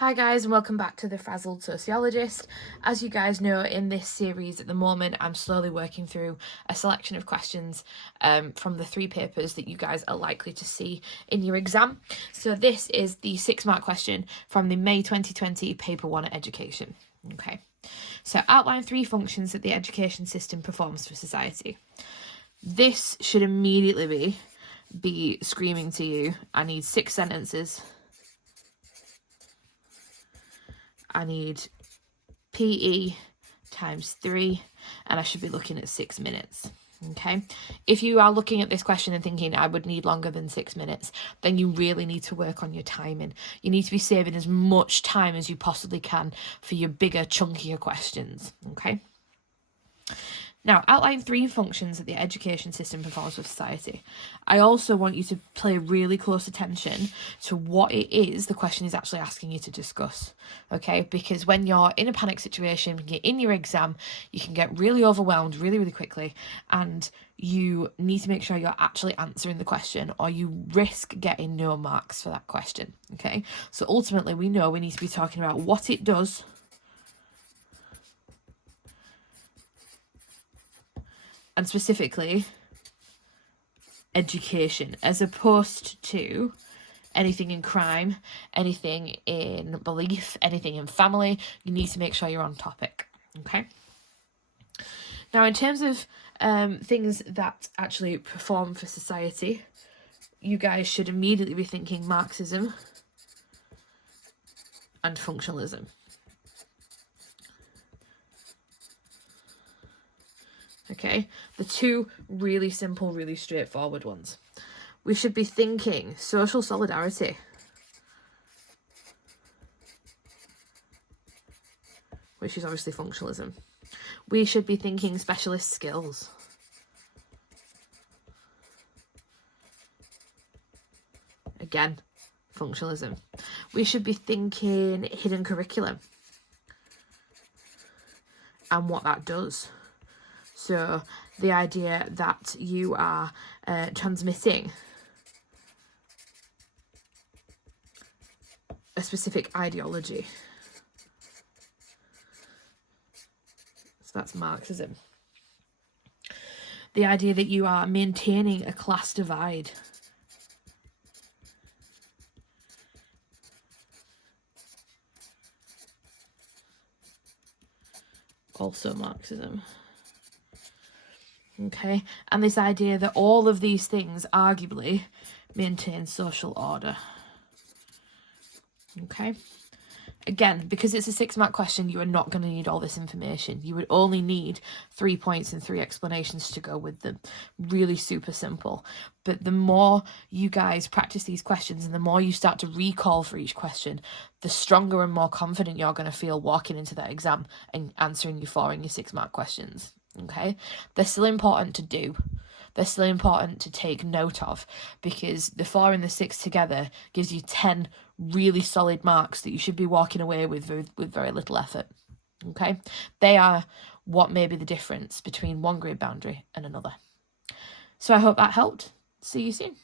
Hi guys, and welcome back to The Frazzled Sociologist. As you guys know, in this series at the moment, I'm slowly working through a selection of questions from the 3 papers that you guys are likely to see in your exam. So this is the 6-mark question from the May 2020 Paper 1 at Education. Okay, so outline 3 functions that the education system performs for society. This should immediately be screaming to you, I need 6 sentences. I need PE times 3, and I should be looking at 6 minutes. Okay, if you are looking at this question and thinking I would need longer than 6 minutes, then you really need to work on your timing. You need to be saving as much time as you possibly can for your bigger, chunkier questions. Okay. Now, outline 3 functions that the education system performs for society. I also want you to pay really close attention to what it is the question is actually asking you to discuss, okay? Because when you're in a panic situation, when you're in your exam, you can get really overwhelmed really, really quickly, and you need to make sure you're actually answering the question, or you risk getting no marks for that question, okay? So ultimately, we know we need to be talking about what it does, and specifically education, as opposed to anything in crime, anything in belief, anything in family. You need to make sure you're on topic, okay? Now, in terms of things that actually perform for society, you guys should immediately be thinking Marxism and functionalism. Okay, the 2 really simple, really straightforward ones. We should be thinking social solidarity, which is obviously functionalism. We should be thinking specialist skills. Again, functionalism. We should be thinking hidden curriculum and what that does. So the idea that you are transmitting a specific ideology. So that's Marxism. The idea that you are maintaining a class divide. Also Marxism. Okay, and this idea that all of these things arguably maintain social order. Okay, again, because it's a 6-mark question, you are not going to need all this information. You would only need 3 points and 3 explanations to go with them. Really super simple. But the more you guys practice these questions and the more you start to recall for each question, the stronger and more confident you're going to feel walking into that exam and answering your 4 and your 6-mark questions. Okay, they're still important to do. They're still important to take note of, because the 4 and the 6 together gives you 10 really solid marks that you should be walking away with very little effort. Okay, they are what may be the difference between one grade boundary and another. So I hope that helped. See you soon.